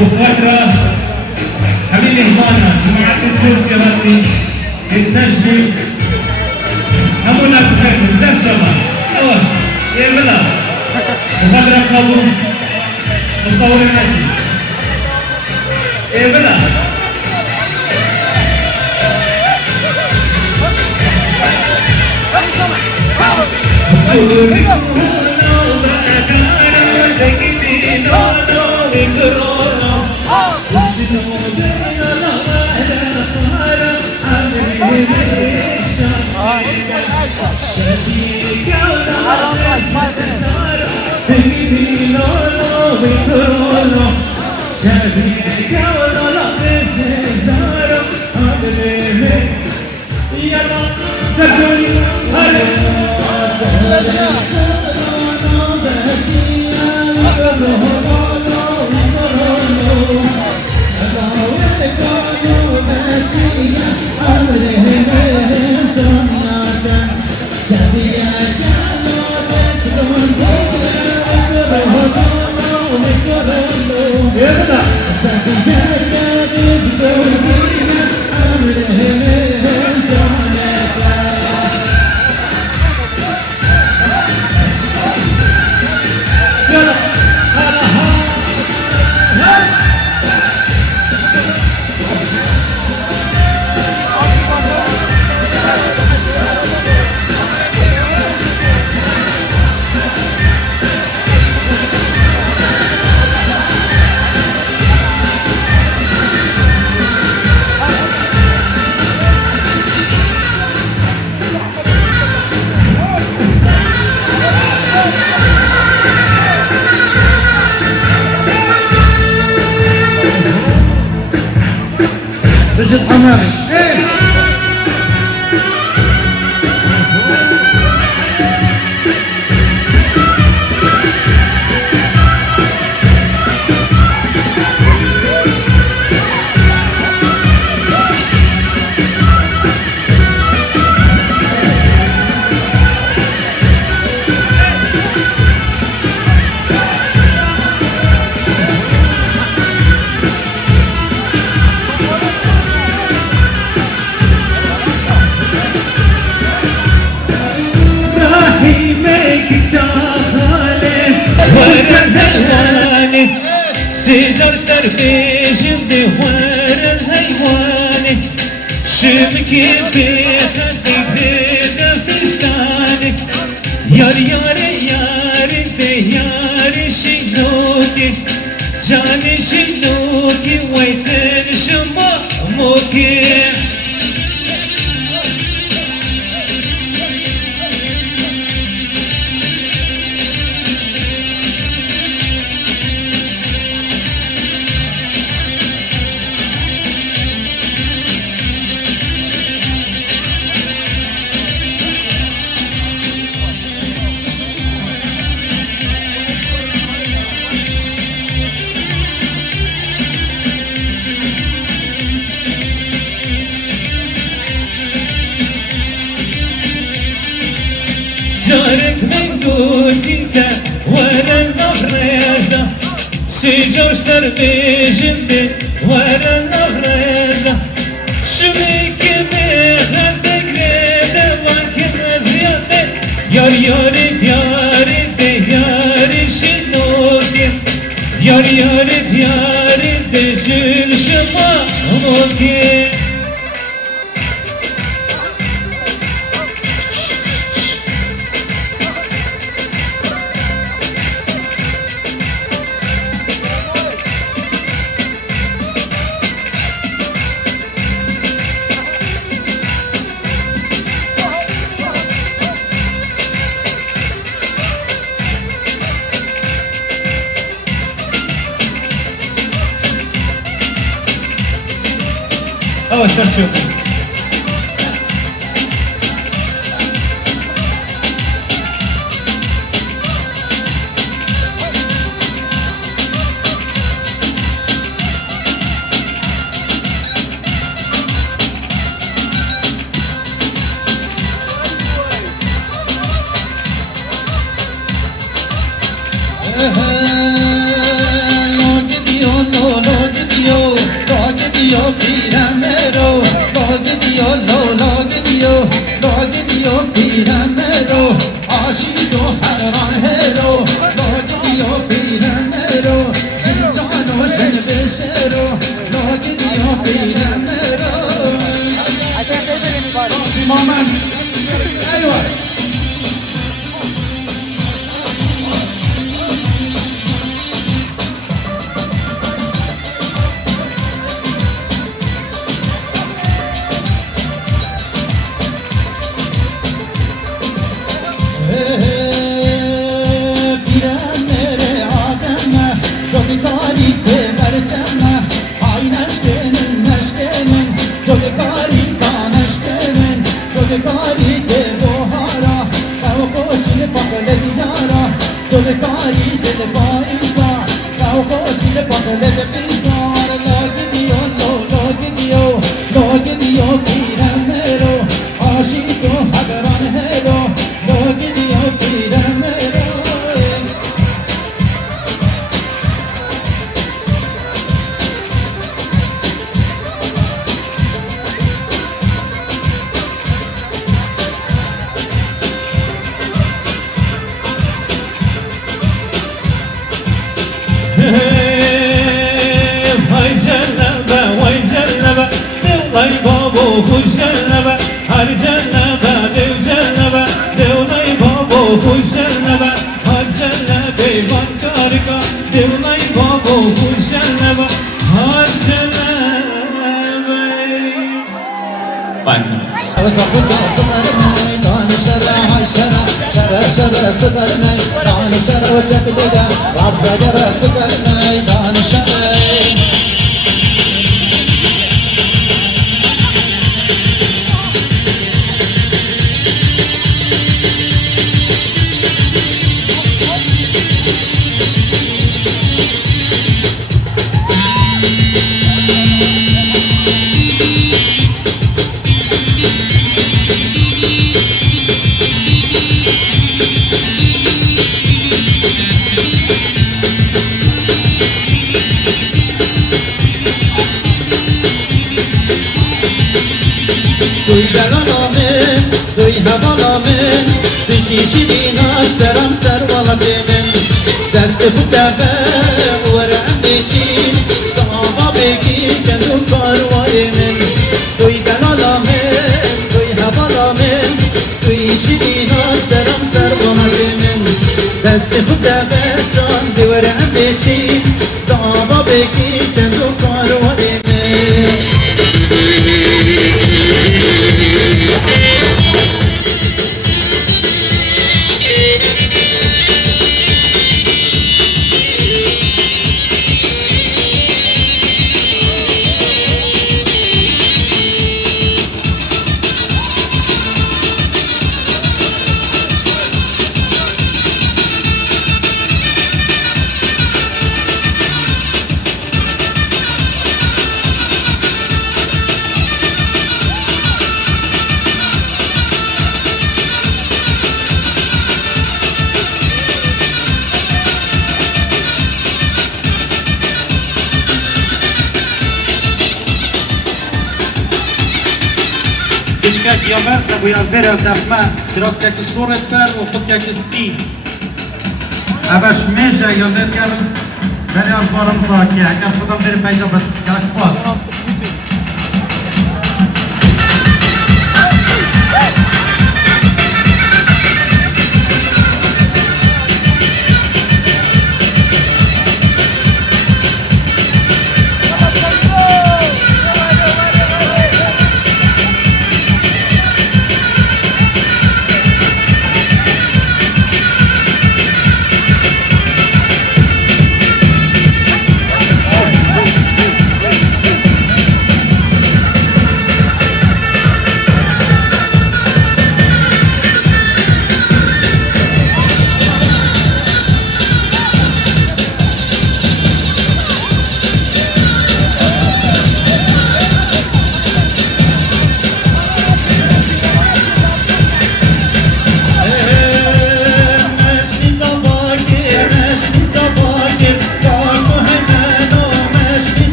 وفترة حبيبي هضانا جماعة التركيا هذي النجمي همونا بخير بزاف زمان أوه يا بلا وفترة قبول مصورين هذي يا بلا رجل حمامي شجر تربيجندي ورا الهيواني شبكي بيخدي بيدا فستاني ياري ياري ياري دي ياري شنوكي جاني شنوكي ويتن شماموكي جارك من قوتك ورا المغرزة سجر تربيجندي ورا المغرزة شبيك بيخدك ريدة وكن زيادة ياري ياري ياري دي ياري شنوكي ياري ياري ياري دي جل شماموكي أول شرط شوف ماما ايوه پیران میره آدم رو بیکاری به برچم gidiyor pirenero Aşık o haberan hero O gidiyor pirenero Vay cennebe, vay cennebe, devlay babu kuş cennebe, har cennebe, dev cennebe, devlay babu kuş cennebe, har cennebe, van karika, devlay babu kuş cennebe, har cennebe. Bye. وصفك صدرنا دان شرع عشرة شرع شرع صدرنا دان شرع وجبدنا راس بجر صدرنا دان شرع Duy belanamın, duy havalamın Düşüşü dinar seram servala benim Desti bu tebe uğram için Dava bekim kendum karvarimin Duy belanamın, duy havalamın Düşüşü dinar seram servala benim Desti bu tebe can divaram için Dava bekim kendum karvarimin Küçük yamerse bu yan bir evdefme Biraz kaki suret per ve kut kaki ski Ebeş meşe yıldır yarın Beri alvarım zaki Eğer kudam bir peyda bit Yaş pas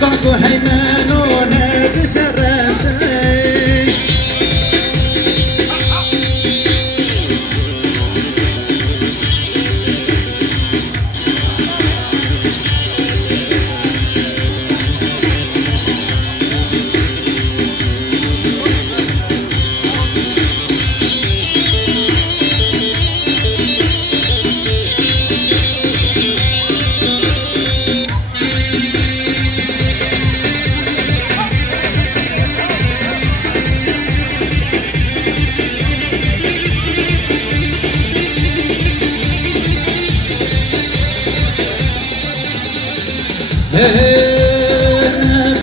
قاكو هيمانون بشراشي Hey